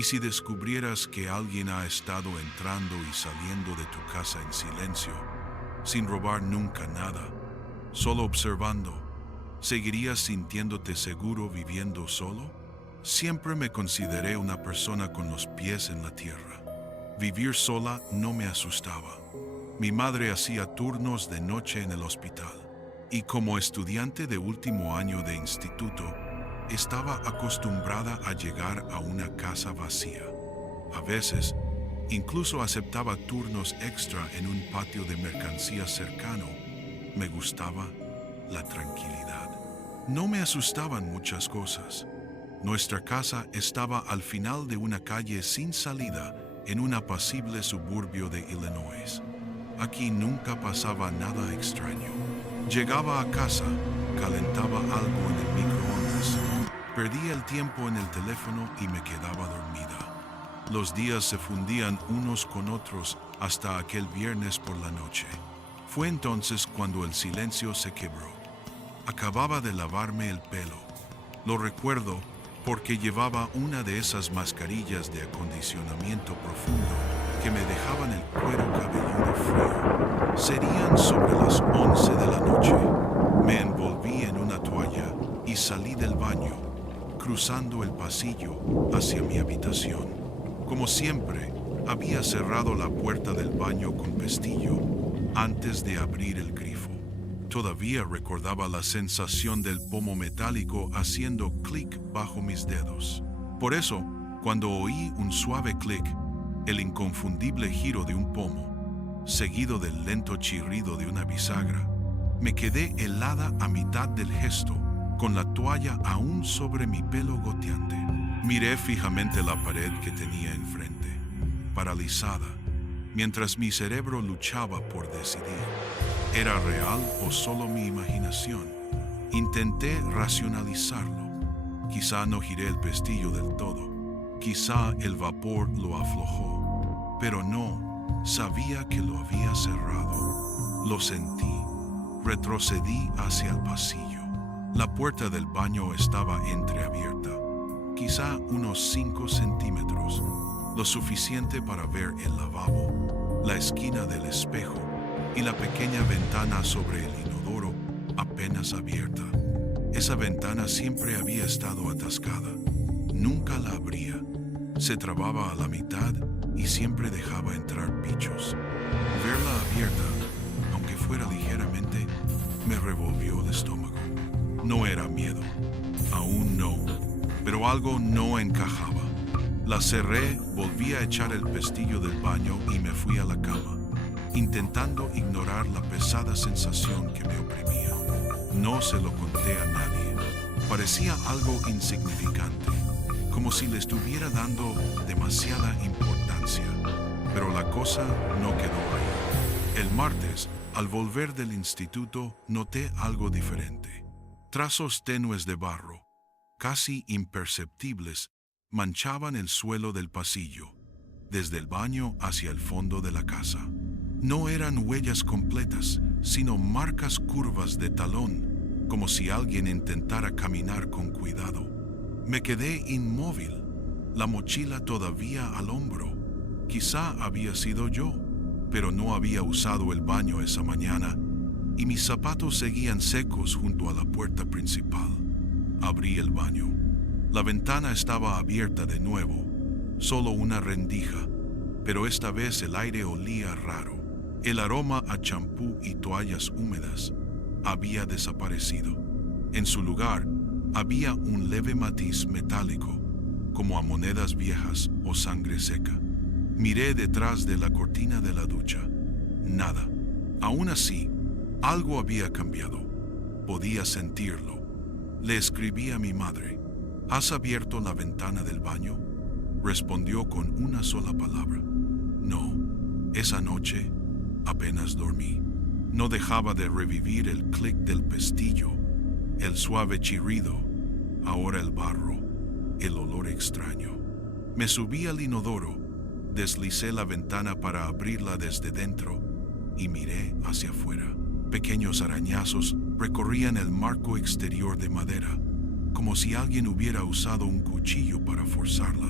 ¿Y si descubrieras que alguien ha estado entrando y saliendo de tu casa en silencio, sin robar nunca nada, solo observando? ¿Seguirías sintiéndote seguro viviendo solo? Siempre me consideré una persona con los pies en la tierra. Vivir sola no me asustaba. Mi madre hacía turnos de noche en el hospital, y como estudiante de último año de instituto, estaba acostumbrada a llegar a una casa vacía. A veces, incluso aceptaba turnos extra en un patio de mercancías cercano. Me gustaba la tranquilidad. No me asustaban muchas cosas. Nuestra casa estaba al final de una calle sin salida en un apacible suburbio de Illinois. Aquí nunca pasaba nada extraño. Llegaba a casa, calentaba algo en el microondas, perdía el tiempo en el teléfono y me quedaba dormida. Los días se fundían unos con otros hasta aquel viernes por la noche. Fue entonces cuando el silencio se quebró. Acababa de lavarme el pelo. Lo recuerdo porque llevaba una de esas mascarillas de acondicionamiento profundo que me dejaban el cuero cabelludo frío. Serían sobre las 11 de la noche. Me envolví en una toalla y salí del baño, cruzando el pasillo hacia mi habitación. Como siempre, había cerrado la puerta del baño con pestillo antes de abrir el grifo. Todavía recordaba la sensación del pomo metálico haciendo clic bajo mis dedos. Por eso, cuando oí un suave clic, el inconfundible giro de un pomo, seguido del lento chirrido de una bisagra, me quedé helada a mitad del gesto, con la toalla aún sobre mi pelo goteante. Miré fijamente la pared que tenía enfrente, paralizada, mientras mi cerebro luchaba por decidir. ¿Era real o solo mi imaginación? Intenté racionalizarlo. Quizá no giré el pestillo del todo. Quizá el vapor lo aflojó. Pero no, sabía que lo había cerrado. Lo sentí. Retrocedí hacia el pasillo. La puerta del baño estaba entreabierta. Quizá unos 5 centímetros. Lo suficiente para ver el lavabo, la esquina del espejo y la pequeña ventana sobre el inodoro apenas abierta. Esa ventana siempre había estado atascada. Nunca la abría. Se trababa a la mitad y siempre dejaba entrar bichos. Verla abierta, aunque fuera ligeramente, me revolvió el estómago. No era miedo. Aún no. Pero algo no encajaba. La cerré, volví a echar el pestillo del baño y me fui a la cama, intentando ignorar la pesada sensación que me oprimía. No se lo conté a nadie. Parecía algo insignificante, como si le estuviera dando demasiada importancia. Pero la cosa no quedó ahí. El martes, al volver del instituto, noté algo diferente. Trazos tenues de barro, casi imperceptibles, manchaban el suelo del pasillo, desde el baño hacia el fondo de la casa. No eran huellas completas, sino marcas curvas de talón, como si alguien intentara caminar con cuidado. Me quedé inmóvil, la mochila todavía al hombro. Quizá había sido yo, pero no había usado el baño esa mañana, y mis zapatos seguían secos junto a la puerta principal. Abrí el baño. La ventana estaba abierta de nuevo, solo una rendija, pero esta vez el aire olía raro. El aroma a champú y toallas húmedas había desaparecido. En su lugar, había un leve matiz metálico, como a monedas viejas o sangre seca. Miré detrás de la cortina de la ducha. Nada. Aún así, algo había cambiado. Podía sentirlo. Le escribí a mi madre. ¿Has abierto la ventana del baño? Respondió con una sola palabra. No. Esa noche apenas dormí. No dejaba de revivir el clic del pestillo, el suave chirrido, ahora el barro, el olor extraño. Me subí al inodoro, deslicé la ventana para abrirla desde dentro y miré hacia afuera. Pequeños arañazos recorrían el marco exterior de madera, como si alguien hubiera usado un cuchillo para forzarla.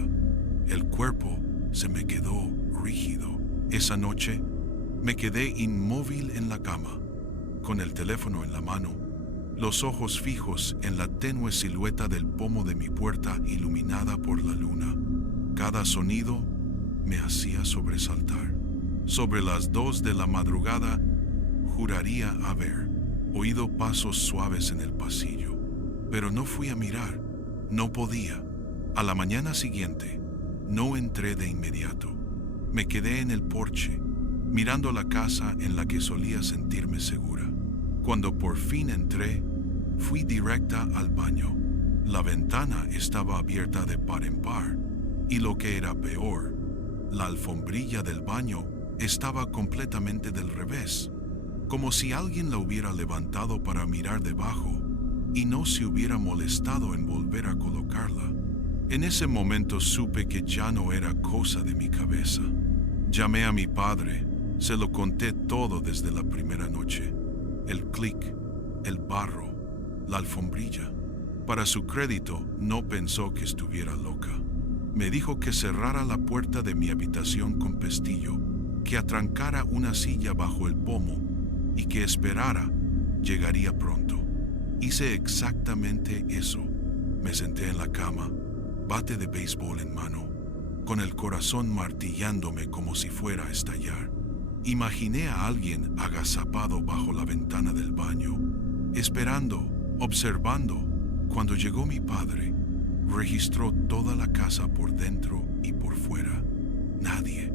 El cuerpo se me quedó rígido. Esa noche me quedé inmóvil en la cama, con el teléfono en la mano, los ojos fijos en la tenue silueta del pomo de mi puerta iluminada por la luna. Cada sonido me hacía sobresaltar. Sobre las 2 de la madrugada, juraría haber oído pasos suaves en el pasillo, pero no fui a mirar. No podía. A la mañana siguiente, no entré de inmediato. Me quedé en el porche, mirando la casa en la que solía sentirme segura. Cuando por fin entré, fui directa al baño. La ventana estaba abierta de par en par, y lo que era peor, la alfombrilla del baño estaba completamente del revés, como si alguien la hubiera levantado para mirar debajo y no se hubiera molestado en volver a colocarla. En ese momento supe que ya no era cosa de mi cabeza. Llamé a mi padre, se lo conté todo desde la primera noche. El clic, el barro, la alfombrilla. Para su crédito, no pensó que estuviera loca. Me dijo que cerrara la puerta de mi habitación con pestillo, que atrancara una silla bajo el pomo y que esperara. Llegaría pronto. Hice exactamente eso. Me senté en la cama, bate de béisbol en mano, con el corazón martillándome como si fuera a estallar. Imaginé a alguien agazapado bajo la ventana del baño, esperando, observando. Cuando llegó mi padre, registró toda la casa por dentro y por fuera. Nadie.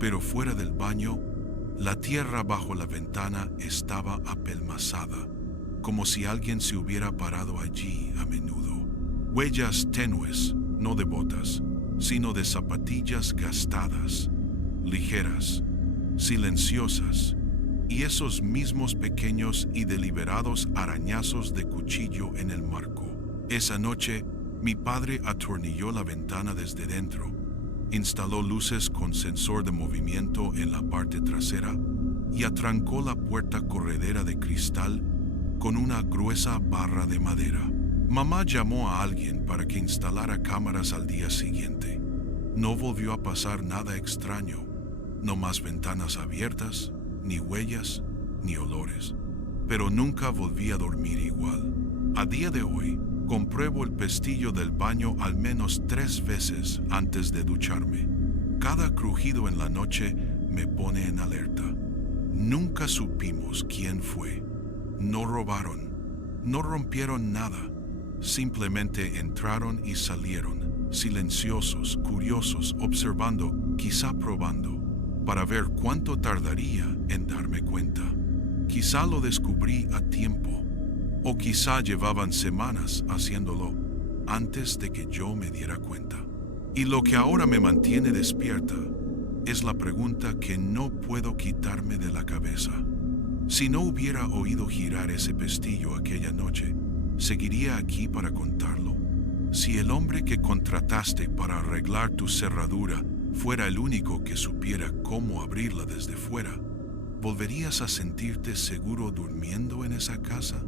Pero fuera del baño, la tierra bajo la ventana estaba apelmazada, como si alguien se hubiera parado allí a menudo. Huellas tenues, no de botas, sino de zapatillas gastadas, ligeras, silenciosas, y esos mismos pequeños y deliberados arañazos de cuchillo en el marco. Esa noche, mi padre atornilló la ventana desde dentro, instaló luces con sensor de movimiento en la parte trasera y atrancó la puerta corredera de cristal con una gruesa barra de madera. Mamá llamó a alguien para que instalara cámaras al día siguiente. No volvió a pasar nada extraño, no más ventanas abiertas, ni huellas, ni olores. Pero nunca volví a dormir igual. A día de hoy, compruebo el pestillo del baño al menos 3 veces antes de ducharme. Cada crujido en la noche me pone en alerta. Nunca supimos quién fue. No robaron, no rompieron nada. Simplemente entraron y salieron, silenciosos, curiosos, observando, quizá probando, para ver cuánto tardaría en darme cuenta. Quizá lo descubrí a tiempo, o quizá llevaban semanas haciéndolo antes de que yo me diera cuenta. Y lo que ahora me mantiene despierta es la pregunta que no puedo quitarme de la cabeza. Si no hubiera oído girar ese pestillo aquella noche, ¿seguiría aquí para contarlo? Si el hombre que contrataste para arreglar tu cerradura fuera el único que supiera cómo abrirla desde fuera, ¿volverías a sentirte seguro durmiendo en esa casa?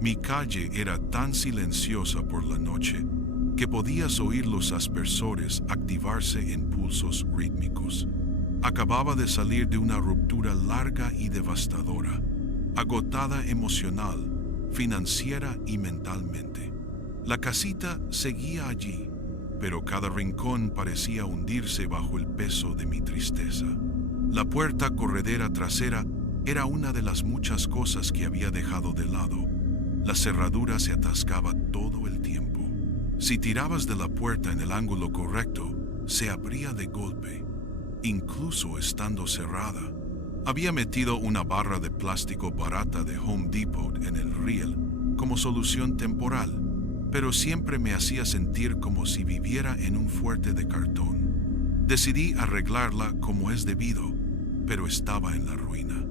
Mi calle era tan silenciosa por la noche que podías oír los aspersores activarse en pulsos rítmicos. Acababa de salir de una ruptura larga y devastadora, agotada emocional, financiera y mentalmente. La casita seguía allí, pero cada rincón parecía hundirse bajo el peso de mi tristeza. La puerta corredera trasera era una de las muchas cosas que había dejado de lado. La cerradura se atascaba todo el tiempo. Si tirabas de la puerta en el ángulo correcto, se abría de golpe, incluso estando cerrada. Había metido una barra de plástico barata de Home Depot en el riel como solución temporal, pero siempre me hacía sentir como si viviera en un fuerte de cartón. Decidí arreglarla como es debido, pero estaba en la ruina.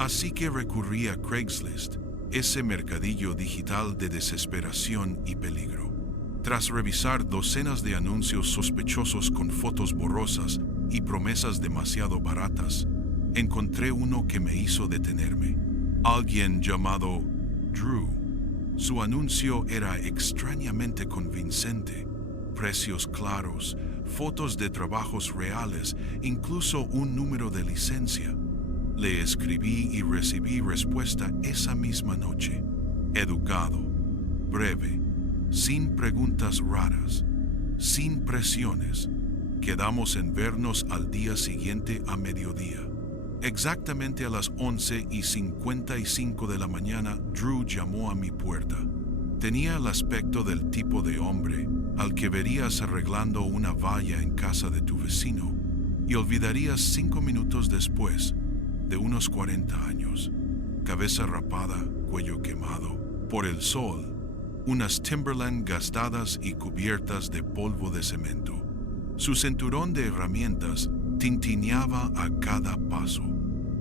Así que recurrí a Craigslist, ese mercadillo digital de desesperación y peligro. Tras revisar docenas de anuncios sospechosos con fotos borrosas y promesas demasiado baratas, encontré uno que me hizo detenerme. Alguien llamado Drew. Su anuncio era extrañamente convincente. Precios claros, fotos de trabajos reales, incluso un número de licencia. Le escribí y recibí respuesta esa misma noche. Educado, breve, sin preguntas raras, sin presiones. Quedamos en vernos al día siguiente a mediodía. Exactamente a las 11:55 de la mañana, Drew llamó a mi puerta. Tenía el aspecto del tipo de hombre al que verías arreglando una valla en casa de tu vecino y olvidarías 5 minutos después, de unos 40 años. Cabeza rapada, cuello quemado por el sol, unas Timberland gastadas y cubiertas de polvo de cemento. Su cinturón de herramientas tintineaba a cada paso.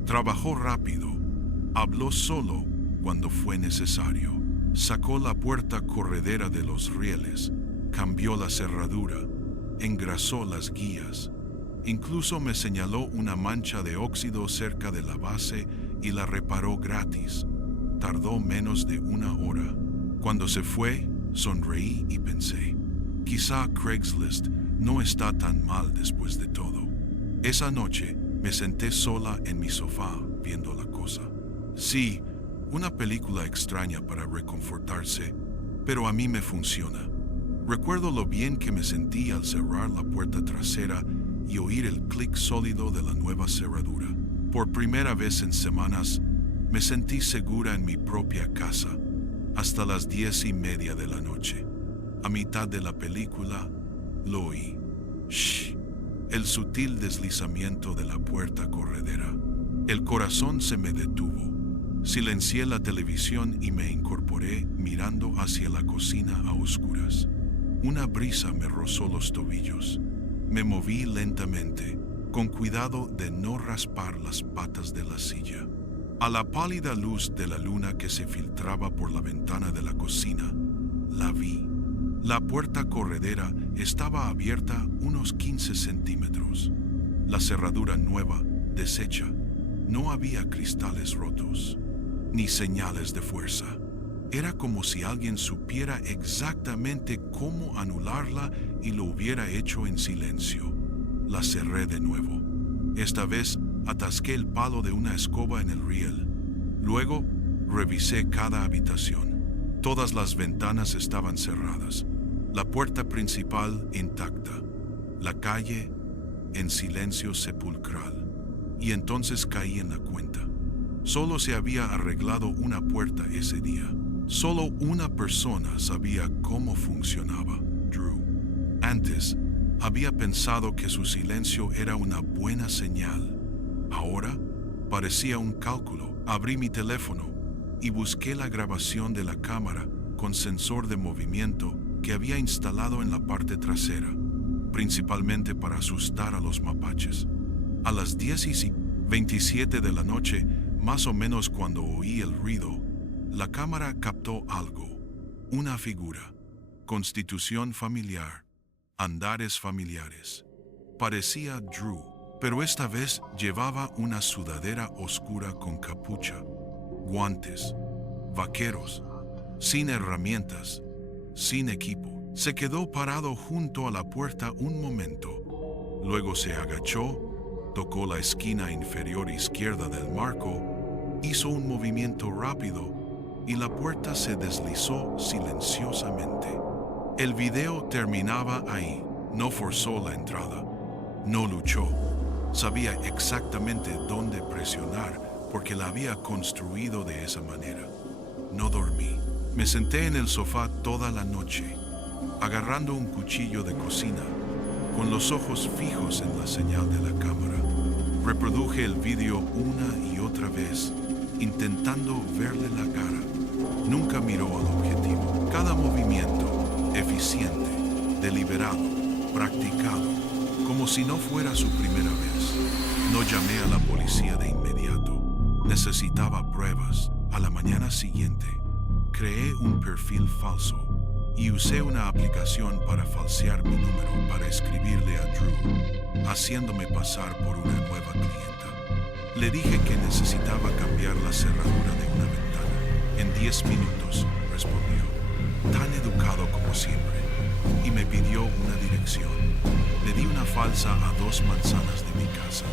Trabajó rápido, habló solo cuando fue necesario. Sacó la puerta corredera de los rieles, cambió la cerradura, engrasó las guías. Incluso me señaló una mancha de óxido cerca de la base y la reparó gratis. Tardó menos de 1 hora. Cuando se fue, sonreí y pensé, quizá Craigslist no está tan mal después de todo. Esa noche me senté sola en mi sofá viendo la cosa. Sí, una película extraña para reconfortarse, pero a mí me funciona. Recuerdo lo bien que me sentí al cerrar la puerta trasera y oír el clic sólido de la nueva cerradura. Por primera vez en semanas, me sentí segura en mi propia casa, hasta las 10:30 de la noche. A mitad de la película, lo oí. Shh. El sutil deslizamiento de la puerta corredera. El corazón se me detuvo. Silencié la televisión y me incorporé mirando hacia la cocina a oscuras. Una brisa me rozó los tobillos. Me moví lentamente, con cuidado de no raspar las patas de la silla. A la pálida luz de la luna que se filtraba por la ventana de la cocina, la vi. La puerta corredera estaba abierta unos 15 centímetros. La cerradura nueva, deshecha. No había cristales rotos, ni señales de fuerza. Era como si alguien supiera exactamente cómo anularla y lo hubiera hecho en silencio. La cerré de nuevo. Esta vez atasqué el palo de una escoba en el riel. Luego revisé cada habitación. Todas las ventanas estaban cerradas. La puerta principal intacta. La calle en silencio sepulcral. Y entonces caí en la cuenta. Solo se había arreglado una puerta ese día. Solo una persona sabía cómo funcionaba, Drew. Antes, había pensado que su silencio era una buena señal. Ahora, parecía un cálculo. Abrí mi teléfono y busqué la grabación de la cámara con sensor de movimiento que había instalado en la parte trasera, principalmente para asustar a los mapaches. A las 10:27 de la noche, más o menos cuando oí el ruido, la cámara captó algo, una figura, constitución familiar, andares familiares. Parecía Drew, pero esta vez llevaba una sudadera oscura con capucha, guantes, vaqueros, sin herramientas, sin equipo. Se quedó parado junto a la puerta un momento, luego se agachó, tocó la esquina inferior izquierda del marco, hizo un movimiento rápido y la puerta se deslizó silenciosamente. El video terminaba ahí. No forzó la entrada, no luchó. Sabía exactamente dónde presionar porque la había construido de esa manera. No dormí. Me senté en el sofá toda la noche, agarrando un cuchillo de cocina, con los ojos fijos en la señal de la cámara. Reproduje el video una y otra vez, intentando verle la cara. Nunca miró al objetivo. Cada movimiento, eficiente, deliberado, practicado, como si no fuera su primera vez. No llamé a la policía de inmediato. Necesitaba pruebas. A la mañana siguiente, creé un perfil falso y usé una aplicación para falsear mi número para escribirle a Drew, haciéndome pasar por una nueva clienta. Le dije que necesitaba cambiar la cerradura de una ventana. En 10 minutos, respondió, tan educado como siempre. y me pidió una dirección. Le di una falsa a 2 manzanas de mi casa.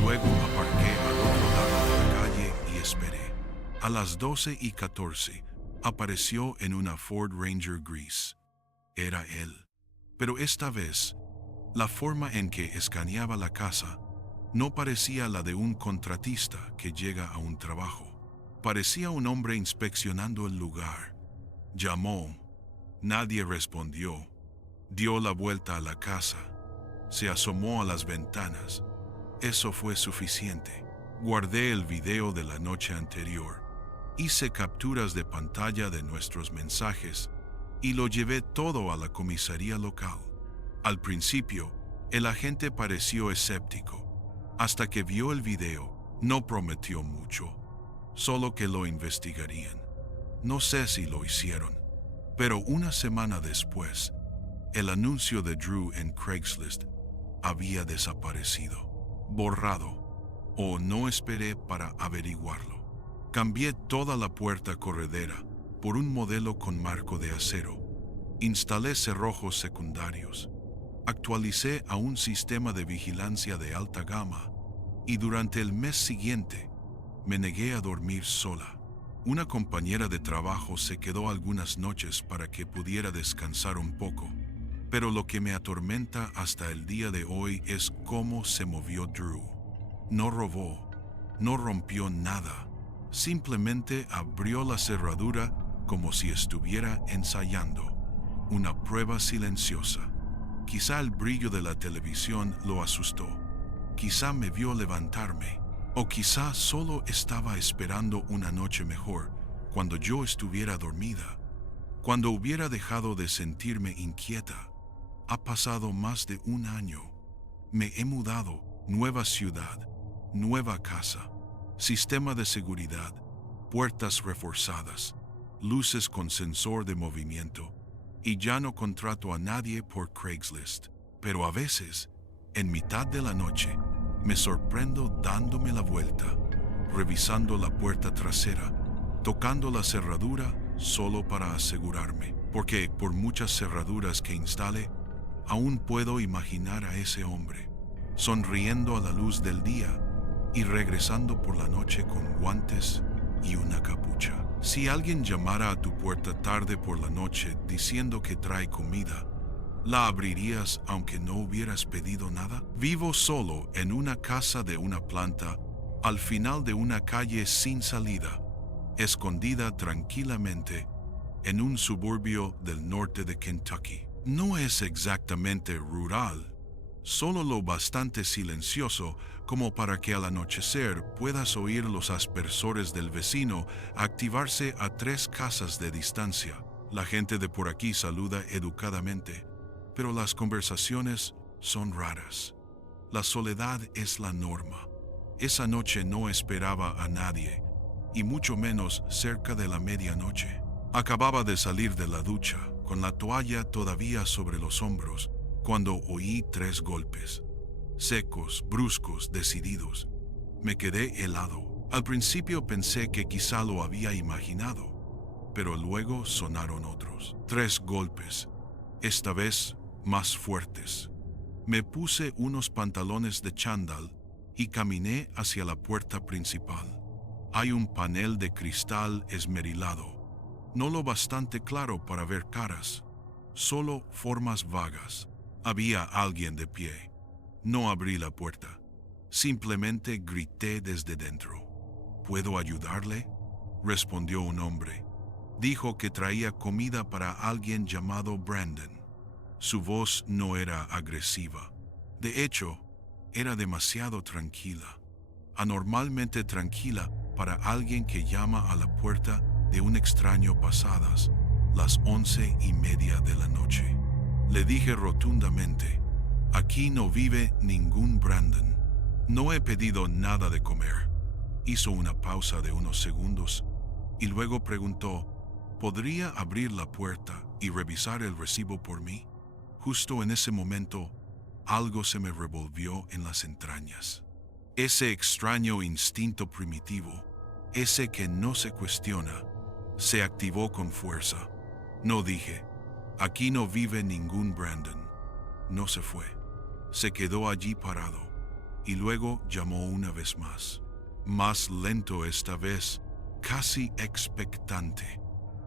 Luego aparqué al otro lado de la calle y esperé. A las 12:14 apareció en una Ford Ranger gris. Era él. Pero esta vez, la forma en que escaneaba la casa no parecía la de un contratista que llega a un trabajo. Parecía un hombre inspeccionando el lugar. Llamó. Nadie respondió. Dio la vuelta a la casa. Se asomó a las ventanas. Eso fue suficiente. Guardé el video de la noche anterior. Hice capturas de pantalla de nuestros mensajes y lo llevé todo a la comisaría local. Al principio, el agente pareció escéptico. Hasta que vio el video, no prometió mucho, solo que lo investigarían. No sé si lo hicieron, pero una semana después, el anuncio de Drew en Craigslist había desaparecido, borrado, o no esperé para averiguarlo. Cambié toda la puerta corredera por un modelo con marco de acero. Instalé cerrojos secundarios. Actualicé a un sistema de vigilancia de alta gama y durante el mes siguiente me negué a dormir sola. Una compañera de trabajo se quedó algunas noches para que pudiera descansar un poco, pero lo que me atormenta hasta el día de hoy es cómo se movió Drew. No robó, no rompió nada, simplemente abrió la cerradura como si estuviera ensayando, una prueba silenciosa. Quizá el brillo de la televisión lo asustó. Quizá me vio levantarme. O quizá solo estaba esperando una noche mejor, cuando yo estuviera dormida. Cuando hubiera dejado de sentirme inquieta. Ha pasado más de un año. Me he mudado, nueva ciudad, nueva casa, sistema de seguridad, puertas reforzadas, luces con sensor de movimiento. Y ya no contrato a nadie por Craigslist. Pero a veces, en mitad de la noche, me sorprendo dándome la vuelta, revisando la puerta trasera, tocando la cerradura solo para asegurarme. Porque por muchas cerraduras que instale, aún puedo imaginar a ese hombre, sonriendo a la luz del día y regresando por la noche con guantes y una capucha. Si alguien llamara a tu puerta tarde por la noche diciendo que trae comida, ¿la abrirías aunque no hubieras pedido nada? Vivo solo en una casa de una planta, al final de una calle sin salida, escondida tranquilamente en un suburbio del norte de Kentucky. No es exactamente rural, solo lo bastante silencioso como para que al anochecer puedas oír los aspersores del vecino activarse a 3 casas de distancia. La gente de por aquí saluda educadamente, pero las conversaciones son raras. La soledad es la norma. Esa noche no esperaba a nadie, y mucho menos cerca de la medianoche. Acababa de salir de la ducha, con la toalla todavía sobre los hombros, cuando oí 3 golpes. Secos, bruscos, decididos. Me quedé helado. Al principio pensé que quizá lo había imaginado, pero luego sonaron otros. 3 golpes, esta vez más fuertes. Me puse unos pantalones de chándal y caminé hacia la puerta principal. Hay un panel de cristal esmerilado, no lo bastante claro para ver caras, solo formas vagas. Había alguien de pie. No abrí la puerta. Simplemente grité desde dentro. ¿Puedo ayudarle?, respondió un hombre. Dijo que traía comida para alguien llamado Brandon. Su voz no era agresiva. De hecho, era demasiado tranquila. Anormalmente tranquila para alguien que llama a la puerta de un extraño pasadas las 11:30 de la noche. Le dije rotundamente: aquí no vive ningún Brandon. No he pedido nada de comer. Hizo una pausa de unos segundos y luego preguntó: ¿podría abrir la puerta y revisar el recibo por mí? Justo en ese momento, algo se me revolvió en las entrañas. Ese extraño instinto primitivo, ese que no se cuestiona, se activó con fuerza. No dije: Aquí no vive ningún Brandon. No se fue. Se quedó allí parado y luego llamó una vez más. Más lento esta vez, casi expectante.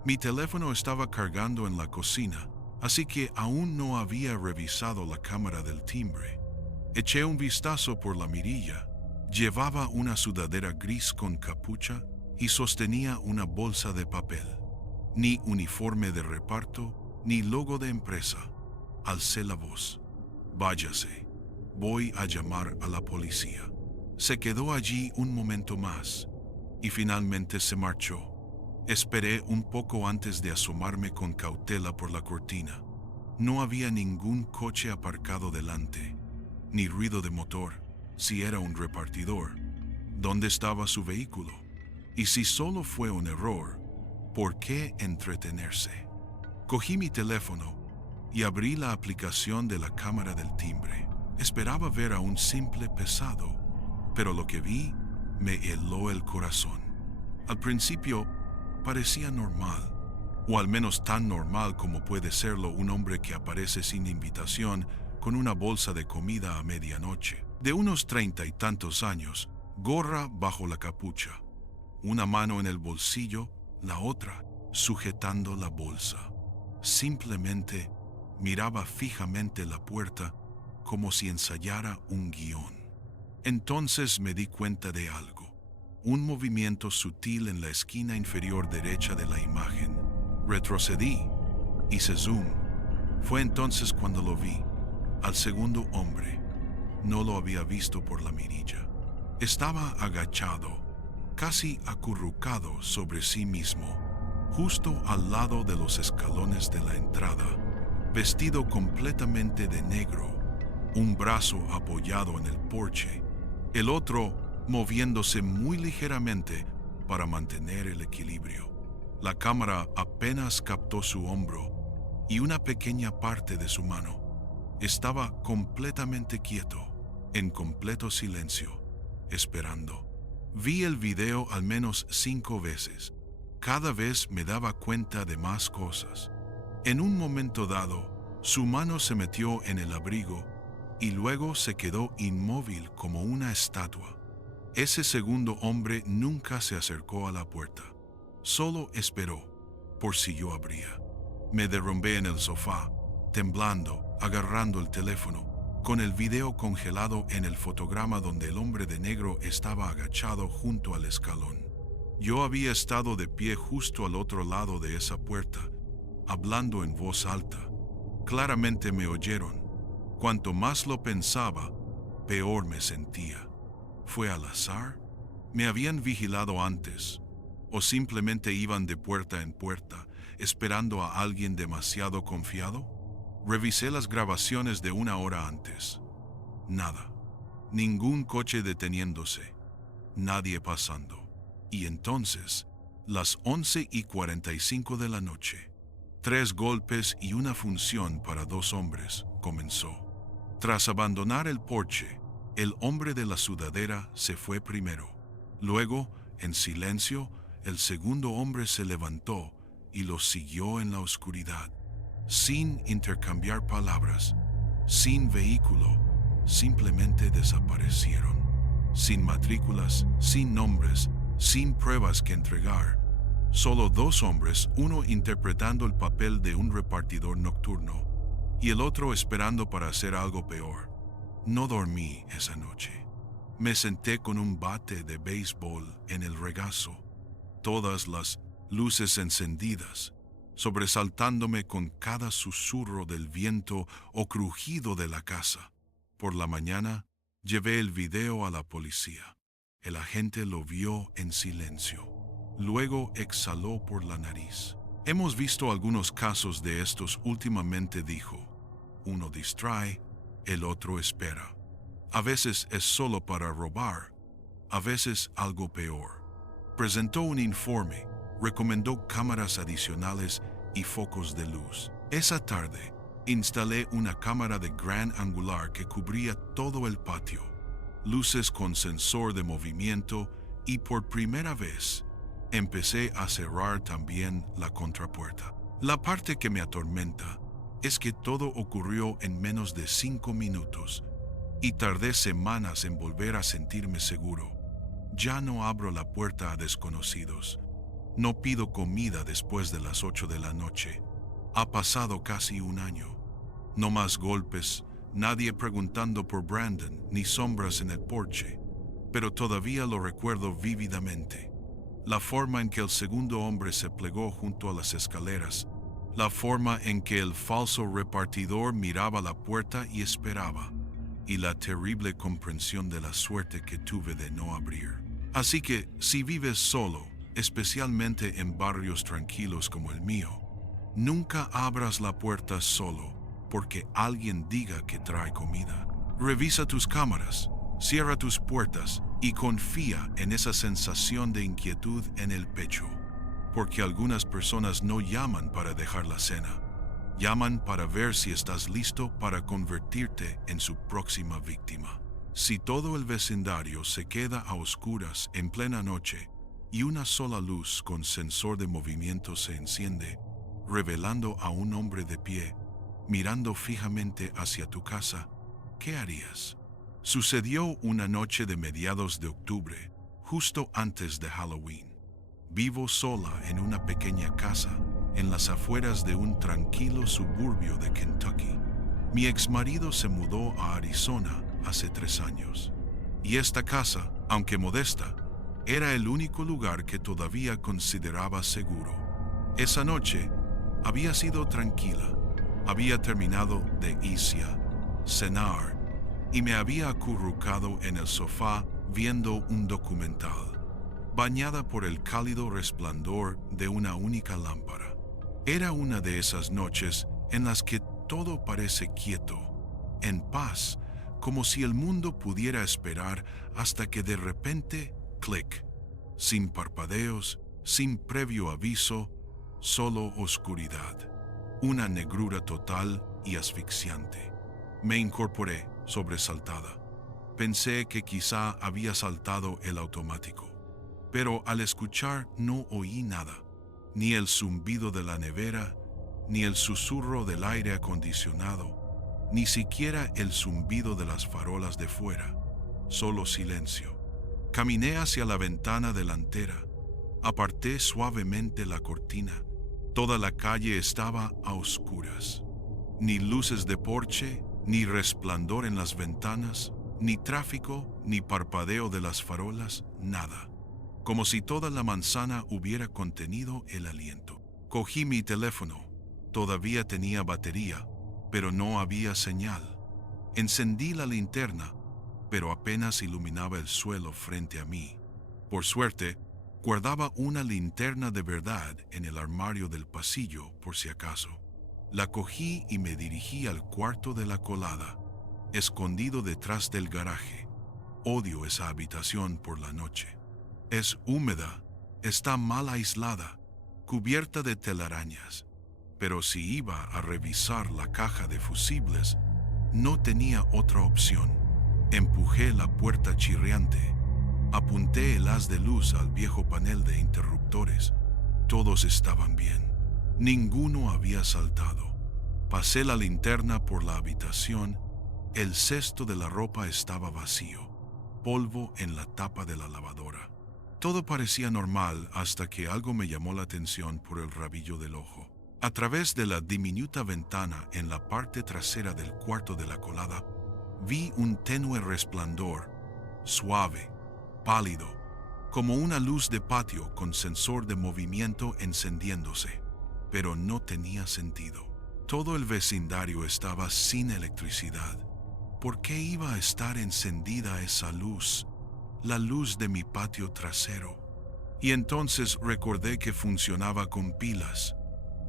Mi teléfono estaba cargando en la cocina, así que aún no había revisado la cámara del timbre. Eché un vistazo por la mirilla. Llevaba una sudadera gris con capucha y sostenía una bolsa de papel. Ni uniforme de reparto, ni logo de empresa. Alcé la voz. Váyase. Voy a llamar a la policía. Se quedó allí un momento más y finalmente se marchó. Esperé un poco antes de asomarme con cautela por la cortina. No había ningún coche aparcado delante, ni ruido de motor, si era un repartidor. ¿Dónde estaba su vehículo? Y si solo fue un error, ¿por qué entretenerse? Cogí mi teléfono y abrí la aplicación de la cámara del timbre. Esperaba ver a un simple pesado, pero lo que vi me heló el corazón. Al principio parecía normal, o al menos tan normal como puede serlo un hombre que aparece sin invitación con una bolsa de comida a medianoche. De unos 30 y tantos años, gorra bajo la capucha, una mano en el bolsillo, la otra sujetando la bolsa. Simplemente miraba fijamente la puerta como si ensayara un guión. Entonces me di cuenta de algo. Un movimiento sutil en la esquina inferior derecha de la imagen. Retrocedí, hice zoom. Fue entonces cuando lo vi, al segundo hombre. No lo había visto por la mirilla. Estaba agachado, casi acurrucado sobre sí mismo, justo al lado de los escalones de la entrada, vestido completamente de negro, un brazo apoyado en el porche, el otro moviéndose muy ligeramente para mantener el equilibrio. La cámara apenas captó su hombro y una pequeña parte de su mano. Estaba completamente quieto, en completo silencio, esperando. Vi el video al menos 5 veces. Cada vez me daba cuenta de más cosas. En un momento dado, su mano se metió en el abrigo y luego se quedó inmóvil como una estatua. Ese segundo hombre nunca se acercó a la puerta. Solo esperó, por si yo abría. Me derrumbé en el sofá, temblando, agarrando el teléfono, con el video congelado en el fotograma donde el hombre de negro estaba agachado junto al escalón. Yo había estado de pie justo al otro lado de esa puerta, hablando en voz alta. Claramente me oyeron. Cuanto más lo pensaba, peor me sentía. ¿Fue al azar? ¿Me habían vigilado antes? ¿O simplemente iban de puerta en puerta, esperando a alguien demasiado confiado? Revisé las grabaciones de 1 hora antes. Nada. Ningún coche deteniéndose. Nadie pasando. Y entonces, las 11:45 de la noche. 3 golpes y una función para 2 hombres comenzó. Tras abandonar el porche, el hombre de la sudadera se fue primero. Luego, en silencio, el segundo hombre se levantó y los siguió en la oscuridad. Sin intercambiar palabras, sin vehículo, simplemente desaparecieron. Sin matrículas, sin nombres, sin pruebas que entregar. Solo 2 hombres, uno interpretando el papel de un repartidor nocturno y el otro esperando para hacer algo peor. No dormí esa noche. Me senté con un bate de béisbol en el regazo, todas las luces encendidas, sobresaltándome con cada susurro del viento o crujido de la casa. Por la mañana, llevé el video a la policía. El agente lo vio en silencio. Luego exhaló por la nariz. Hemos visto algunos casos de estos últimamente, dijo. Uno distrae, el otro espera. A veces es solo para robar, a veces algo peor. Presentó un informe, recomendó cámaras adicionales y focos de luz. Esa tarde, instalé una cámara de gran angular que cubría todo el patio, luces con sensor de movimiento y por primera vez, empecé a cerrar también la contrapuerta. La parte que me atormenta es que todo ocurrió en menos de 5 minutos y tardé semanas en volver a sentirme seguro. Ya no abro la puerta a desconocidos. No pido comida después de las 8 de la noche. Ha pasado casi un año. No más golpes, nadie preguntando por Brandon, ni sombras en el porche. Pero todavía lo recuerdo vívidamente. La forma en que el segundo hombre se plegó junto a las escaleras, la forma en que el falso repartidor miraba la puerta y esperaba, y la terrible comprensión de la suerte que tuve de no abrir. Así que, si vives solo, especialmente en barrios tranquilos como el mío, nunca abras la puerta solo porque alguien diga que trae comida. Revisa tus cámaras, cierra tus puertas y confía en esa sensación de inquietud en el pecho, porque algunas personas no llaman para dejar la cena, llaman para ver si estás listo para convertirte en su próxima víctima. Si todo el vecindario se queda a oscuras en plena noche y una sola luz con sensor de movimiento se enciende, revelando a un hombre de pie, mirando fijamente hacia tu casa, ¿qué harías? Sucedió una noche de mediados de octubre, justo antes de Halloween. Vivo sola en una pequeña casa, en las afueras de un tranquilo suburbio de Kentucky. Mi exmarido se mudó a Arizona hace 3 años. Y esta casa, aunque modesta, era el único lugar que todavía consideraba seguro. Esa noche había sido tranquila. Había terminado de cenar y me había acurrucado en el sofá viendo un documental, bañada por el cálido resplandor de una única lámpara. Era una de esas noches en las que todo parece quieto, en paz, como si el mundo pudiera esperar hasta que de repente, clic, sin parpadeos, sin previo aviso, solo oscuridad. Una negrura total y asfixiante. Me incorporé, sobresaltada. Pensé que quizá había saltado el automático. Pero al escuchar no oí nada, ni el zumbido de la nevera, ni el susurro del aire acondicionado, ni siquiera el zumbido de las farolas de fuera. Solo silencio. Caminé hacia la ventana delantera, aparté suavemente la cortina. Toda la calle estaba a oscuras. Ni luces de porche, ni resplandor en las ventanas, ni tráfico, ni parpadeo de las farolas, nada. Como si toda la manzana hubiera contenido el aliento. Cogí mi teléfono. Todavía tenía batería, pero no había señal. Encendí la linterna, pero apenas iluminaba el suelo frente a mí. Por suerte, guardaba una linterna de verdad en el armario del pasillo por si acaso. La cogí y me dirigí al cuarto de la colada, escondido detrás del garaje. Odio esa habitación por la noche. Es húmeda, está mal aislada, cubierta de telarañas. Pero si iba a revisar la caja de fusibles, no tenía otra opción. Empujé la puerta chirriante. Apunté el haz de luz al viejo panel de interruptores. Todos estaban bien. Ninguno había saltado. Pasé la linterna por la habitación. El cesto de la ropa estaba vacío. Polvo en la tapa de la lavadora. Todo parecía normal hasta que algo me llamó la atención por el rabillo del ojo. A través de la diminuta ventana en la parte trasera del cuarto de la colada, vi un tenue resplandor, suave, pálido, como una luz de patio con sensor de movimiento encendiéndose, pero no tenía sentido. Todo el vecindario estaba sin electricidad. ¿Por qué iba a estar encendida esa luz? La luz de mi patio trasero. Y entonces recordé que funcionaba con pilas.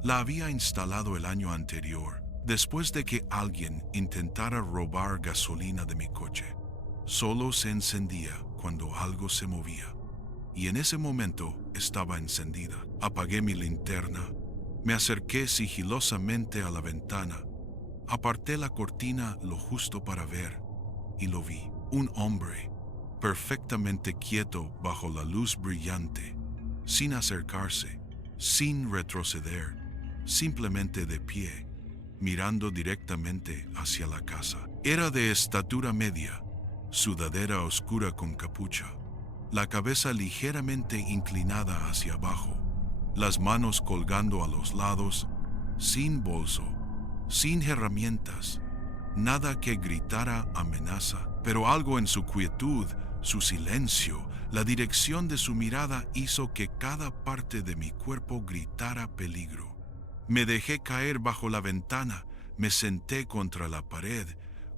La había instalado el año anterior, después de que alguien intentara robar gasolina de mi coche. Solo se encendía cuando algo se movía. Y en ese momento estaba encendida. Apagué mi linterna. Me acerqué sigilosamente a la ventana. Aparté la cortina lo justo para ver. Y lo vi. Un hombre, perfectamente quieto bajo la luz brillante, sin acercarse, sin retroceder, simplemente de pie, mirando directamente hacia la casa. Era de estatura media, sudadera oscura con capucha, la cabeza ligeramente inclinada hacia abajo, las manos colgando a los lados, sin bolso, sin herramientas, nada que gritara amenaza, pero algo en su quietud, su silencio, la dirección de su mirada hizo que cada parte de mi cuerpo gritara peligro. Me dejé caer bajo la ventana, me senté contra la pared,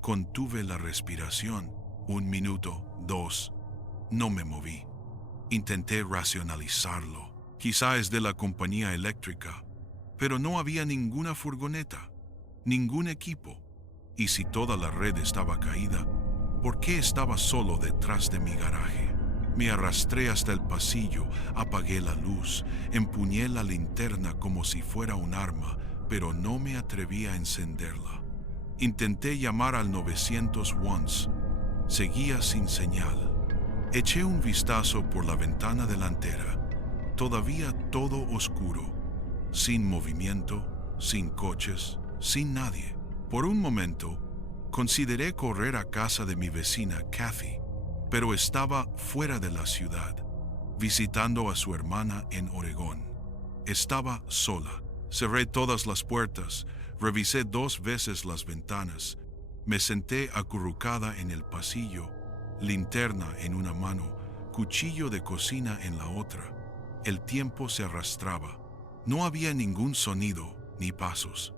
contuve la respiración. 1 minuto, 2, no me moví. Intenté racionalizarlo. Quizá es de la compañía eléctrica, pero no había ninguna furgoneta, ningún equipo. Y si toda la red estaba caída, ¿por qué estaba solo detrás de mi garaje? Me arrastré hasta el pasillo, apagué la luz, empuñé la linterna como si fuera un arma, pero no me atreví a encenderla. Intenté llamar al 911. Seguía sin señal. Eché un vistazo por la ventana delantera. Todavía todo oscuro, sin movimiento, sin coches, sin nadie. Por un momento, consideré correr a casa de mi vecina Kathy, pero estaba fuera de la ciudad, visitando a su hermana en Oregón. Estaba sola. Cerré todas las puertas, revisé 2 veces las ventanas, me senté acurrucada en el pasillo, linterna en una mano, cuchillo de cocina en la otra. El tiempo se arrastraba. No había ningún sonido ni pasos.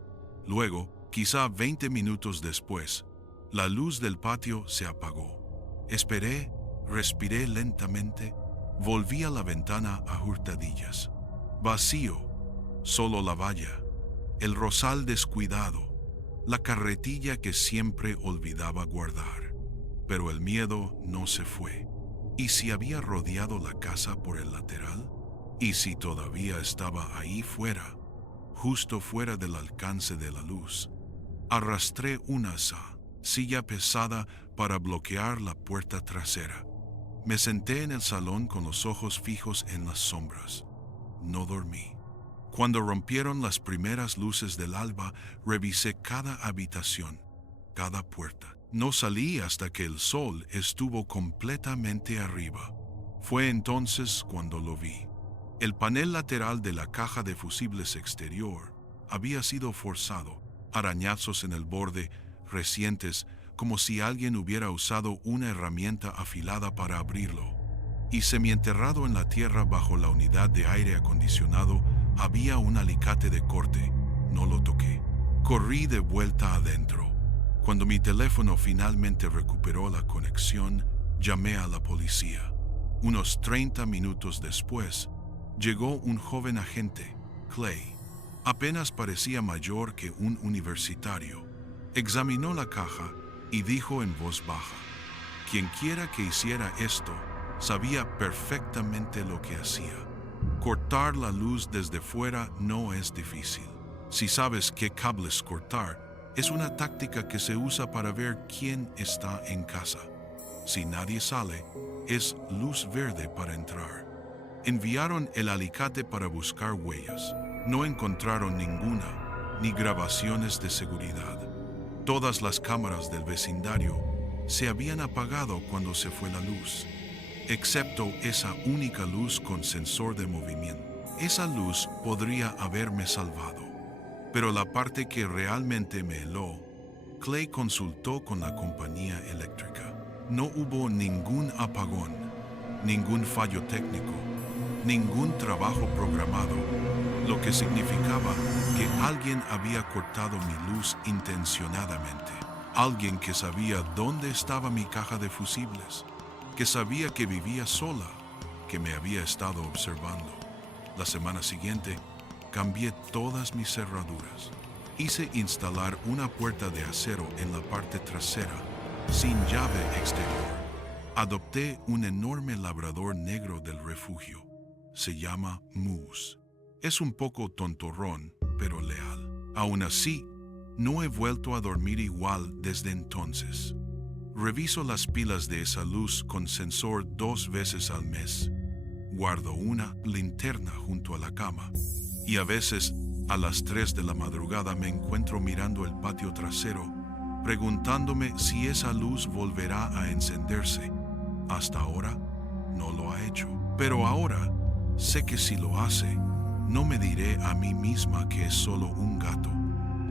Luego, quizá 20 minutos después, la luz del patio se apagó. Esperé, respiré lentamente, volví a la ventana a hurtadillas. Vacío, solo la valla, el rosal descuidado, la carretilla que siempre olvidaba guardar. Pero el miedo no se fue. ¿Y si había rodeado la casa por el lateral? ¿Y si todavía estaba ahí fuera, justo fuera del alcance de la luz? Arrastré una silla pesada para bloquear la puerta trasera. Me senté en el salón con los ojos fijos en las sombras. No dormí. Cuando rompieron las primeras luces del alba, revisé cada habitación, cada puerta. No salí hasta que el sol estuvo completamente arriba. Fue entonces cuando lo vi. El panel lateral de la caja de fusibles exterior había sido forzado, arañazos en el borde, recientes, como si alguien hubiera usado una herramienta afilada para abrirlo. Y semienterrado en la tierra bajo la unidad de aire acondicionado había un alicate de corte. No lo toqué. Corrí de vuelta adentro. Cuando mi teléfono finalmente recuperó la conexión, llamé a la policía. Unos 30 minutos después, llegó un joven agente, Clay. Apenas parecía mayor que un universitario. Examinó la caja y dijo en voz baja: "Quienquiera que hiciera esto sabía perfectamente lo que hacía. Cortar la luz desde fuera no es difícil. Si sabes qué cables cortar, es una táctica que se usa para ver quién está en casa. Si nadie sale, es luz verde para entrar". Enviaron el alicate para buscar huellas. No encontraron ninguna, ni grabaciones de seguridad. Todas las cámaras del vecindario se habían apagado cuando se fue la luz, excepto esa única luz con sensor de movimiento. Esa luz podría haberme salvado, pero la parte que realmente me heló, Clay consultó con la compañía eléctrica. No hubo ningún apagón, ningún fallo técnico, ningún trabajo programado, lo que significaba que alguien había cortado mi luz intencionadamente. Alguien que sabía dónde estaba mi caja de fusibles, que sabía que vivía sola, que me había estado observando. La semana siguiente, cambié todas mis cerraduras. Hice instalar una puerta de acero en la parte trasera, sin llave exterior. Adopté un enorme labrador negro del refugio. Se llama Moose. Es un poco tontorrón, pero leal. Aún así, no he vuelto a dormir igual desde entonces. Reviso las pilas de esa luz con sensor 2 veces al mes. Guardo una linterna junto a la cama y a veces A las 3 de la madrugada me encuentro mirando el patio trasero, preguntándome si esa luz volverá a encenderse. Hasta ahora no lo ha hecho. Pero ahora sé que si lo hace, no me diré a mí misma que es solo un gato,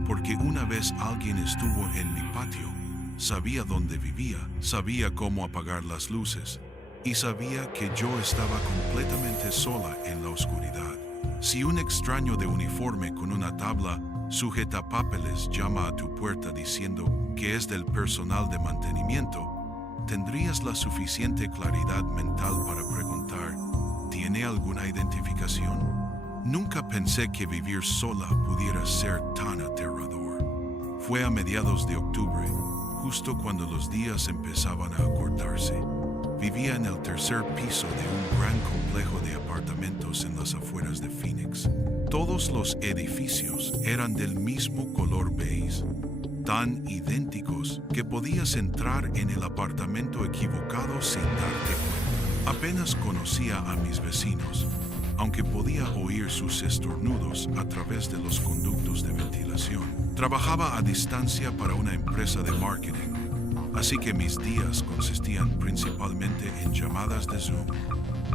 porque una vez alguien estuvo en mi patio, sabía dónde vivía, sabía cómo apagar las luces y sabía que yo estaba completamente sola en la oscuridad. Si un extraño de uniforme con una tabla sujetapapeles llama a tu puerta diciendo que es del personal de mantenimiento, tendrías la suficiente claridad mental para preguntar, ¿tiene alguna identificación? Nunca pensé que vivir sola pudiera ser tan aterrador. Fue a mediados de octubre, justo cuando los días empezaban a acortarse. Vivía en el tercer piso de un gran complejo de apartamentos en las afueras de Phoenix. Todos los edificios eran del mismo color beige, tan idénticos que podías entrar en el apartamento equivocado sin darte cuenta. Apenas conocía a mis vecinos, aunque podía oír sus estornudos a través de los conductos de ventilación. Trabajaba a distancia para una empresa de marketing, así que mis días consistían principalmente en llamadas de Zoom,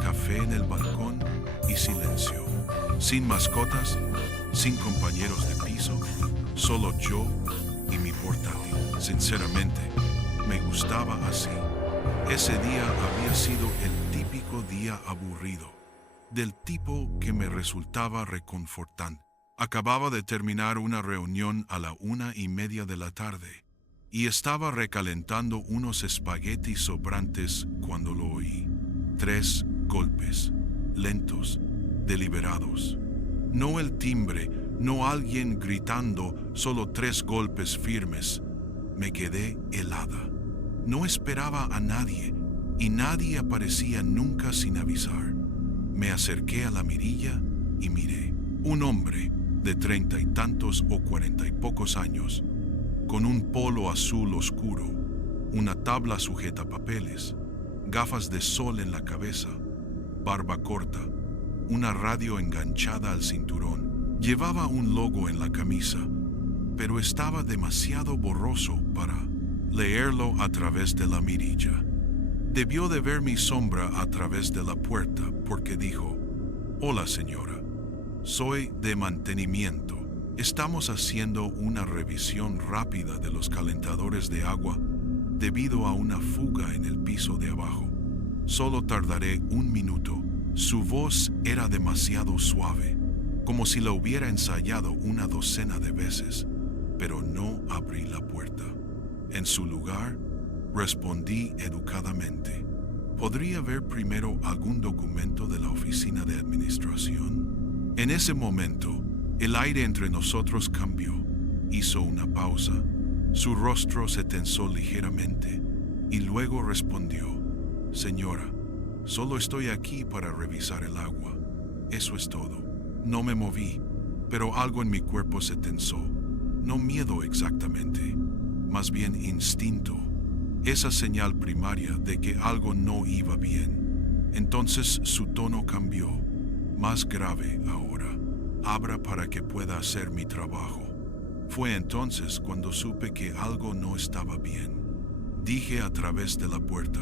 café en el balcón y silencio. Sin mascotas, sin compañeros de piso, solo yo y mi portátil. Sinceramente, me gustaba así. Ese día había sido el típico día aburrido, del tipo que me resultaba reconfortante. Acababa de terminar una reunión a la 1:30 de la tarde y estaba recalentando unos espaguetis sobrantes cuando lo oí. 3 golpes, lentos, deliberados. No el timbre, no alguien gritando, solo 3 golpes firmes. Me quedé helada. No esperaba a nadie y nadie aparecía nunca sin avisar. Me acerqué a la mirilla y miré. Un hombre de 30 y tantos o 40 y pocos años, con un polo azul oscuro, una tabla sujetapapeles, gafas de sol en la cabeza, barba corta, una radio enganchada al cinturón. Llevaba un logo en la camisa, pero estaba demasiado borroso para leerlo a través de la mirilla. Debió de ver mi sombra a través de la puerta porque dijo, «Hola señora, soy de mantenimiento. Estamos haciendo una revisión rápida de los calentadores de agua debido a una fuga en el piso de abajo. Solo tardaré 1 minuto». Su voz era demasiado suave, como si la hubiera ensayado una docena de veces, pero no abrí la puerta. En su lugar, respondí educadamente. ¿Podría ver primero algún documento de la oficina de administración? En ese momento, el aire entre nosotros cambió. Hizo una pausa, su rostro se tensó ligeramente y luego respondió, «Señora, solo estoy aquí para revisar el agua. Eso es todo». No me moví, pero algo en mi cuerpo se tensó. No miedo exactamente, más bien instinto. Esa señal primaria de que algo no iba bien. Entonces su tono cambió, más grave ahora. «Abra para que pueda hacer mi trabajo». Fue entonces cuando supe que algo no estaba bien. Dije a través de la puerta,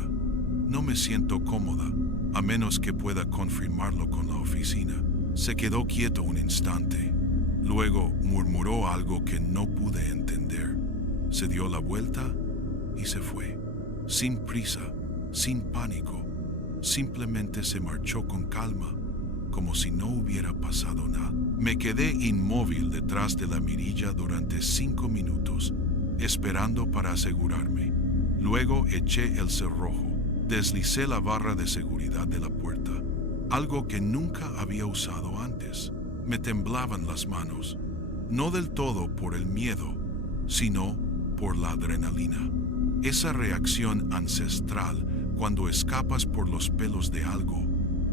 «No me siento cómoda, a menos que pueda confirmarlo con la oficina». Se quedó quieto un instante. Luego murmuró algo que no pude entender. Se dio la vuelta y se fue. Sin prisa, sin pánico. Simplemente se marchó con calma, como si no hubiera pasado nada. Me quedé inmóvil detrás de la mirilla durante 5 minutos, esperando para asegurarme. Luego eché el cerrojo. Deslicé la barra de seguridad de la puerta, algo que nunca había usado antes. Me temblaban las manos, no del todo por el miedo, sino por la adrenalina. Esa reacción ancestral cuando escapas por los pelos de algo,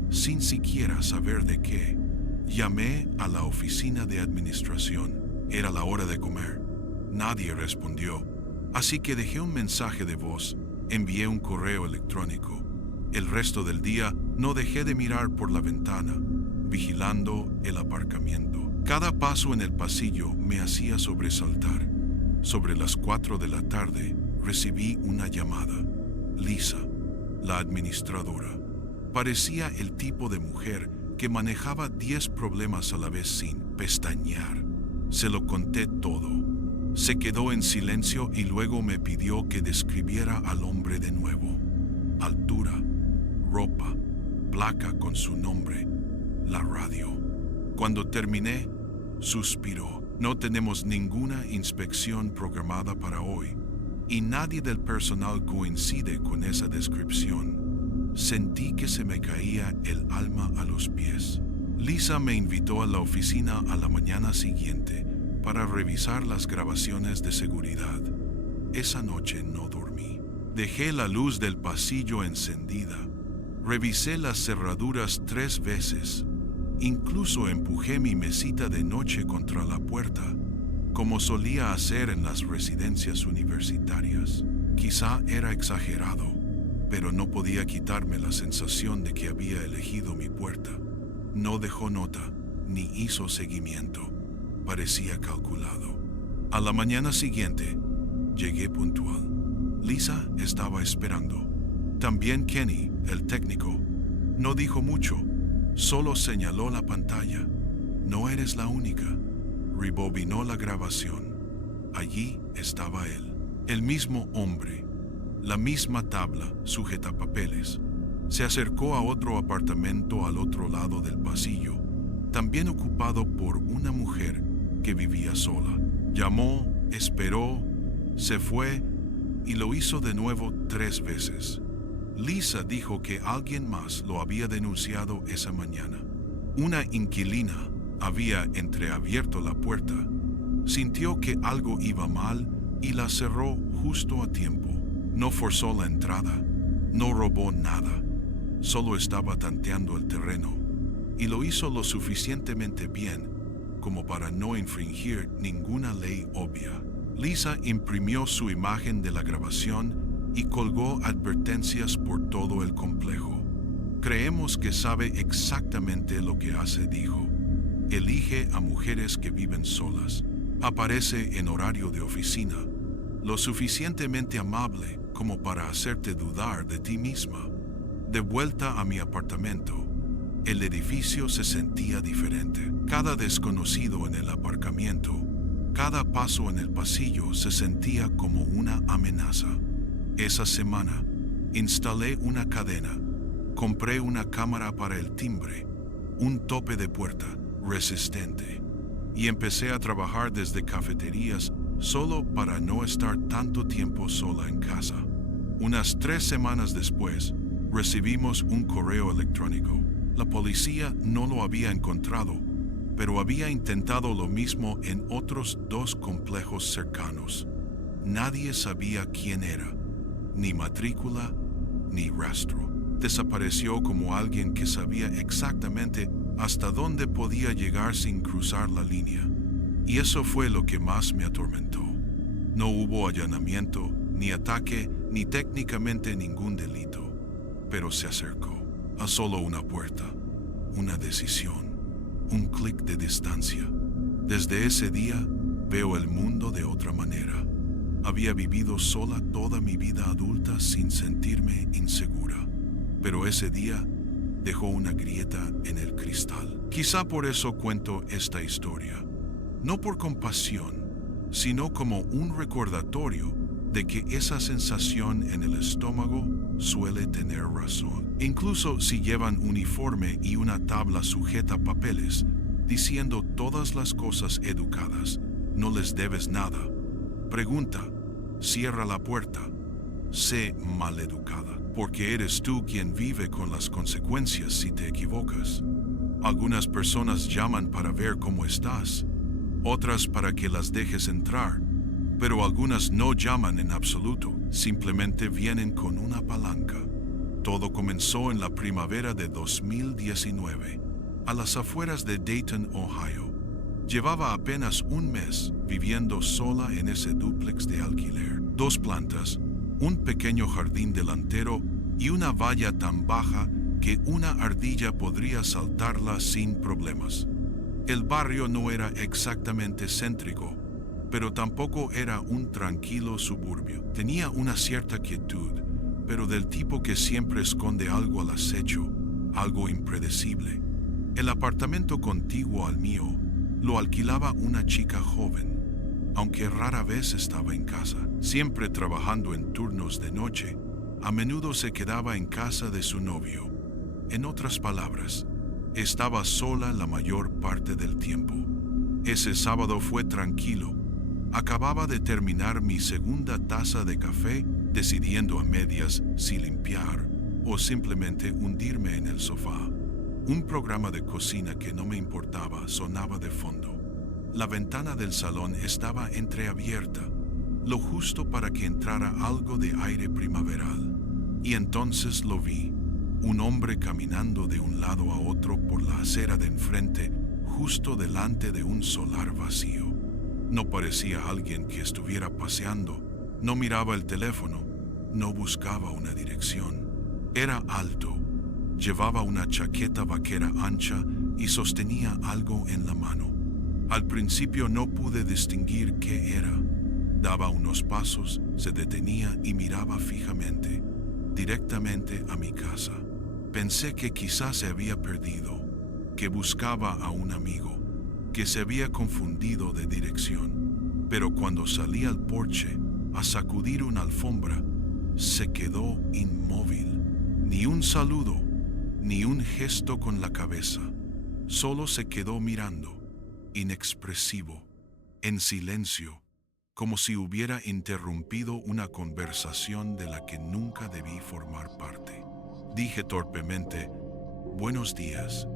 sin siquiera saber de qué. Llamé a la oficina de administración. Era la hora de comer. Nadie respondió, así que dejé un mensaje de voz. Envié un correo electrónico. El resto del día no dejé de mirar por la ventana, vigilando el aparcamiento. Cada paso en el pasillo me hacía sobresaltar. Sobre las 4 de la tarde recibí una llamada. Lisa, la administradora, parecía el tipo de mujer que manejaba 10 problemas a la vez sin pestañear. Se lo conté todo. Se quedó en silencio y luego me pidió que describiera al hombre de nuevo. Altura, ropa, placa con su nombre, la radio. Cuando terminé, suspiró. No tenemos ninguna inspección programada para hoy y nadie del personal coincide con esa descripción. Sentí que se me caía el alma a los pies. Lisa me invitó a la oficina a la mañana siguiente para revisar las grabaciones de seguridad. Esa noche no dormí. Dejé la luz del pasillo encendida. Revisé las cerraduras 3 veces. Incluso empujé mi mesita de noche contra la puerta, como solía hacer en las residencias universitarias. Quizá era exagerado, pero no podía quitarme la sensación de que había elegido mi puerta. No dejó nota, ni hizo seguimiento. Parecía calculado. A la mañana siguiente, llegué puntual. Lisa estaba esperando. También Kenny, el técnico. No dijo mucho, solo señaló la pantalla. No eres la única. Rebobinó la grabación. Allí estaba él, el mismo hombre, la misma tabla sujetapapeles. Se acercó a otro apartamento al otro lado del pasillo, también ocupado por una mujer que vivía sola. Llamó, esperó, se fue y lo hizo de nuevo 3 veces. Lisa dijo que alguien más lo había denunciado esa mañana. Una inquilina había entreabierto la puerta, sintió que algo iba mal y la cerró justo a tiempo. No forzó la entrada, no robó nada, solo estaba tanteando el terreno y lo hizo lo suficientemente bien como para no infringir ninguna ley obvia. Lisa imprimió su imagen de la grabación y colgó advertencias por todo el complejo. Creemos que sabe exactamente lo que hace, dijo. Elige a mujeres que viven solas. Aparece en horario de oficina, lo suficientemente amable como para hacerte dudar de ti misma. De vuelta a mi apartamento, el edificio se sentía diferente. Cada desconocido en el aparcamiento, cada paso en el pasillo se sentía como una amenaza. Esa semana, instalé una cadena, compré una cámara para el timbre, un tope de puerta resistente, y empecé a trabajar desde cafeterías solo para no estar tanto tiempo sola en casa. Unas 3 semanas después, recibimos un correo electrónico. La policía no lo había encontrado, pero había intentado lo mismo en otros 2 complejos cercanos. Nadie sabía quién era, ni matrícula, ni rastro. Desapareció como alguien que sabía exactamente hasta dónde podía llegar sin cruzar la línea. Y eso fue lo que más me atormentó. No hubo allanamiento, ni ataque, ni técnicamente ningún delito. Pero se acercó a solo una puerta, una decisión, un clic de distancia. Desde ese día veo el mundo de otra manera. Había vivido sola toda mi vida adulta sin sentirme insegura, pero ese día dejó una grieta en el cristal. Quizá por eso cuento esta historia, no por compasión, sino como un recordatorio de que esa sensación en el estómago suele tener razón. Incluso si llevan uniforme y una tabla sujeta papeles, diciendo todas las cosas educadas, no les debes nada. Pregunta, cierra la puerta, sé maleducada, porque eres tú quien vive con las consecuencias si te equivocas. Algunas personas llaman para ver cómo estás, otras para que las dejes entrar, pero algunas no llaman en absoluto, simplemente vienen con una palanca. Todo comenzó en la primavera de 2019, a las afueras de Dayton, Ohio. Llevaba apenas un mes viviendo sola en ese dúplex de alquiler. 2 plantas, un pequeño jardín delantero y una valla tan baja que una ardilla podría saltarla sin problemas. El barrio no era exactamente céntrico, pero tampoco era un tranquilo suburbio. Tenía una cierta quietud, pero del tipo que siempre esconde algo al acecho, algo impredecible. El apartamento contiguo al mío lo alquilaba una chica joven, aunque rara vez estaba en casa, siempre trabajando en turnos de noche. A menudo se quedaba en casa de su novio. En otras palabras, estaba sola la mayor parte del tiempo. Ese sábado fue tranquilo. Acababa de terminar mi segunda taza de café, decidiendo a medias si limpiar o simplemente hundirme en el sofá. Un programa de cocina que no me importaba sonaba de fondo. La ventana del salón estaba entreabierta, lo justo para que entrara algo de aire primaveral. Y entonces lo vi, un hombre caminando de un lado a otro por la acera de enfrente, justo delante de un solar vacío. No parecía alguien que estuviera paseando, no miraba el teléfono, no buscaba una dirección. Era alto, llevaba una chaqueta vaquera ancha y sostenía algo en la mano. Al principio no pude distinguir qué era. Daba unos pasos, se detenía y miraba fijamente, directamente a mi casa. Pensé que quizás se había perdido, que buscaba a un amigo, que se había confundido de dirección. Pero cuando salí al porche a sacudir una alfombra, se quedó inmóvil. Ni un saludo, ni un gesto con la cabeza. Solo se quedó mirando, inexpresivo, en silencio, como si hubiera interrumpido una conversación de la que nunca debí formar parte. Dije torpemente, «Buenos días»,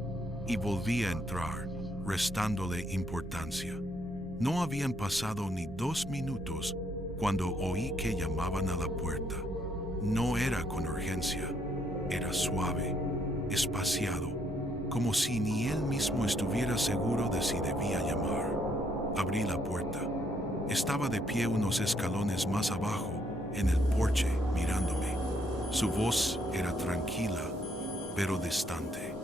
y volví a entrar, restándole importancia. No habían pasado ni 2 minutos cuando oí que llamaban a la puerta. No era con urgencia, era suave, espaciado, como si ni él mismo estuviera seguro de si debía llamar. Abrí la puerta. Estaba de pie unos escalones más abajo, en el porche, mirándome. Su voz era tranquila, pero distante.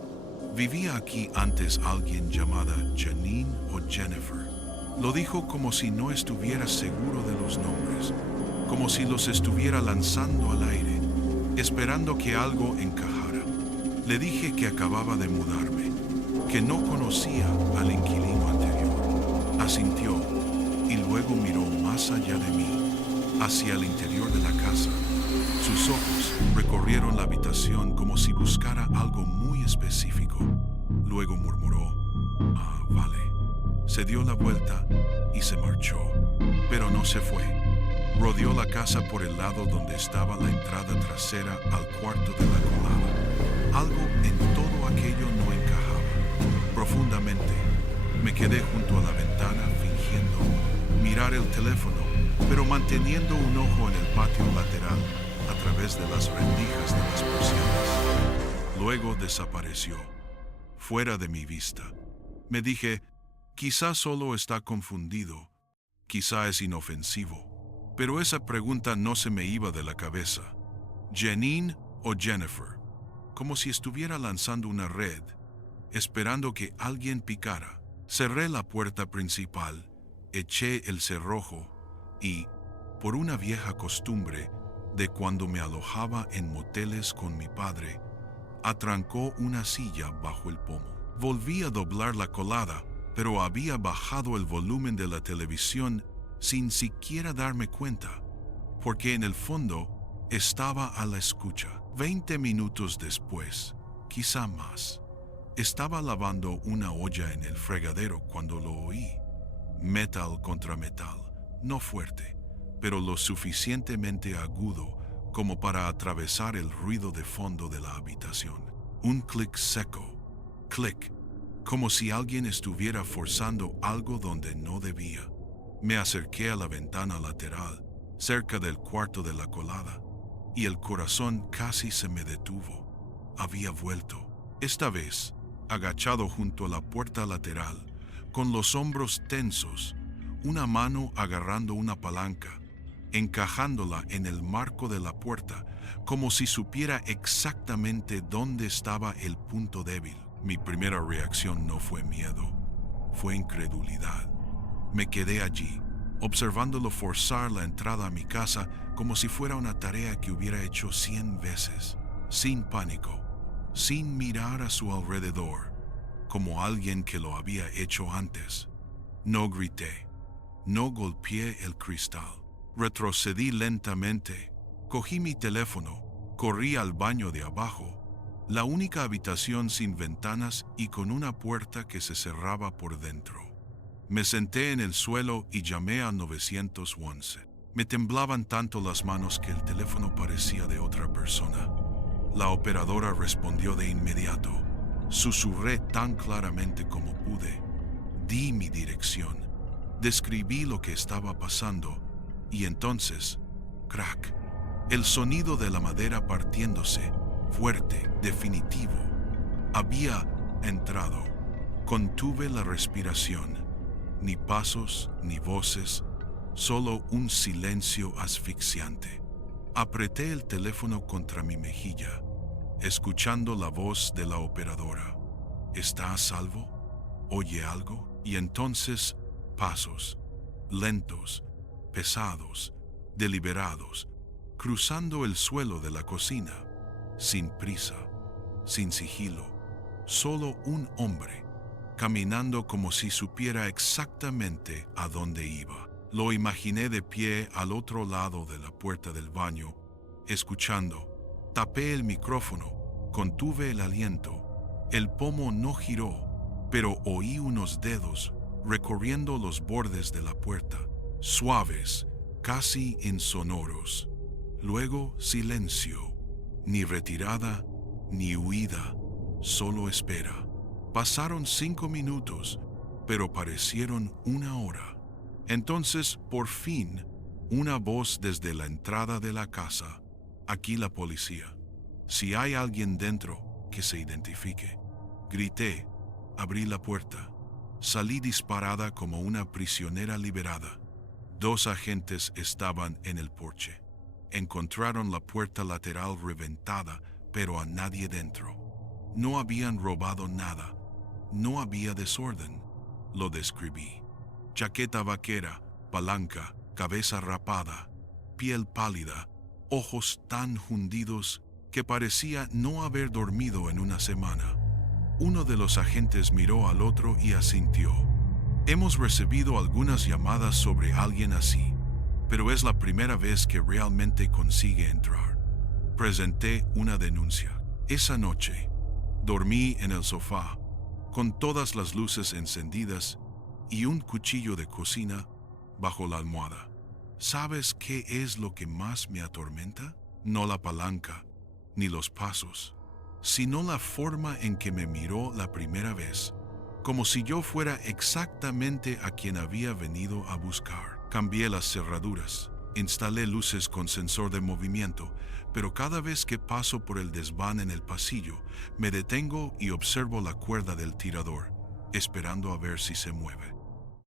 ¿Vivía aquí antes alguien llamada Janine o Jennifer? Lo dijo como si no estuviera seguro de los nombres, como si los estuviera lanzando al aire, esperando que algo encajara. Le dije que acababa de mudarme, que no conocía al inquilino anterior. Asintió y luego miró más allá de mí, hacia el interior de la casa. Sus ojos recorrieron la habitación como si buscara algo muy específico. Luego murmuró, «Ah, vale». Se dio la vuelta y se marchó, pero no se fue. Rodeó la casa por el lado donde estaba la entrada trasera al cuarto de la colada. Algo en todo aquello no encajaba. Profundamente, me quedé junto a la ventana fingiendo mirar el teléfono, pero manteniendo un ojo en el patio lateral a través de las rendijas de las persianas. Luego desapareció, fuera de mi vista. Me dije, quizá solo está confundido, quizá es inofensivo. Pero esa pregunta no se me iba de la cabeza. ¿Janine o Jennifer? Como si estuviera lanzando una red, esperando que alguien picara. Cerré la puerta principal, eché el cerrojo y, por una vieja costumbre de cuando me alojaba en moteles con mi padre, atrancó una silla bajo el pomo. Volví a doblar la colada, pero había bajado el volumen de la televisión sin siquiera darme cuenta, porque en el fondo estaba a la escucha. 20 minutos después, quizá más, estaba lavando una olla en el fregadero cuando lo oí. Metal contra metal, no fuerte, pero lo suficientemente agudo como para atravesar el ruido de fondo de la habitación. Un clic seco, clic, como si alguien estuviera forzando algo donde no debía. Me acerqué a la ventana lateral, cerca del cuarto de la colada, y el corazón casi se me detuvo. Había vuelto, esta vez, agachado junto a la puerta lateral, con los hombros tensos, una mano agarrando una palanca, encajándola en el marco de la puerta, como si supiera exactamente dónde estaba el punto débil. Mi primera reacción no fue miedo, fue incredulidad. Me quedé allí, observándolo forzar la entrada a mi casa como si fuera una tarea que hubiera hecho 100 veces, sin pánico, sin mirar a su alrededor, como alguien que lo había hecho antes. No grité, no golpeé el cristal. Retrocedí lentamente, cogí mi teléfono, corrí al baño de abajo, la única habitación sin ventanas y con una puerta que se cerraba por dentro. Me senté en el suelo y llamé al 911. Me temblaban tanto las manos que el teléfono parecía de otra persona. La operadora respondió de inmediato. Susurré tan claramente como pude. Di mi dirección. Describí lo que estaba pasando y entonces, crack, el sonido de la madera partiéndose, fuerte, definitivo. Había entrado. Contuve la respiración. Ni pasos, ni voces, solo un silencio asfixiante. Apreté el teléfono contra mi mejilla, escuchando la voz de la operadora. ¿Está a salvo? ¿Oye algo? Y entonces, pasos, lentos, pesados, deliberados, cruzando el suelo de la cocina, sin prisa, sin sigilo, solo un hombre, caminando como si supiera exactamente a dónde iba. Lo imaginé de pie al otro lado de la puerta del baño, escuchando. Tapé el micrófono, contuve el aliento. El pomo no giró, pero oí unos dedos recorriendo los bordes de la puerta, suaves, casi insonoros. Luego silencio, ni retirada, ni huida, solo espera. Pasaron 5 minutos, pero parecieron 1 hora. Entonces, por fin, una voz desde la entrada de la casa. Aquí la policía. Si hay alguien dentro, que se identifique. Grité, abrí la puerta. Salí disparada como una prisionera liberada. 2 agentes estaban en el porche. Encontraron la puerta lateral reventada, pero a nadie dentro. No habían robado nada. No había desorden. Lo describí. Chaqueta vaquera, palanca, cabeza rapada, piel pálida, ojos tan hundidos que parecía no haber dormido en una semana. Uno de los agentes miró al otro y asintió. Hemos recibido algunas llamadas sobre alguien así, pero es la primera vez que realmente consigue entrar. Presenté una denuncia. Esa noche, dormí en el sofá, con todas las luces encendidas y un cuchillo de cocina bajo la almohada. ¿Sabes qué es lo que más me atormenta? No la palanca, ni los pasos, sino la forma en que me miró la primera vez, como si yo fuera exactamente a quien había venido a buscar. Cambié las cerraduras, instalé luces con sensor de movimiento, pero cada vez que paso por el desván en el pasillo, me detengo y observo la cuerda del tirador, esperando a ver si se mueve.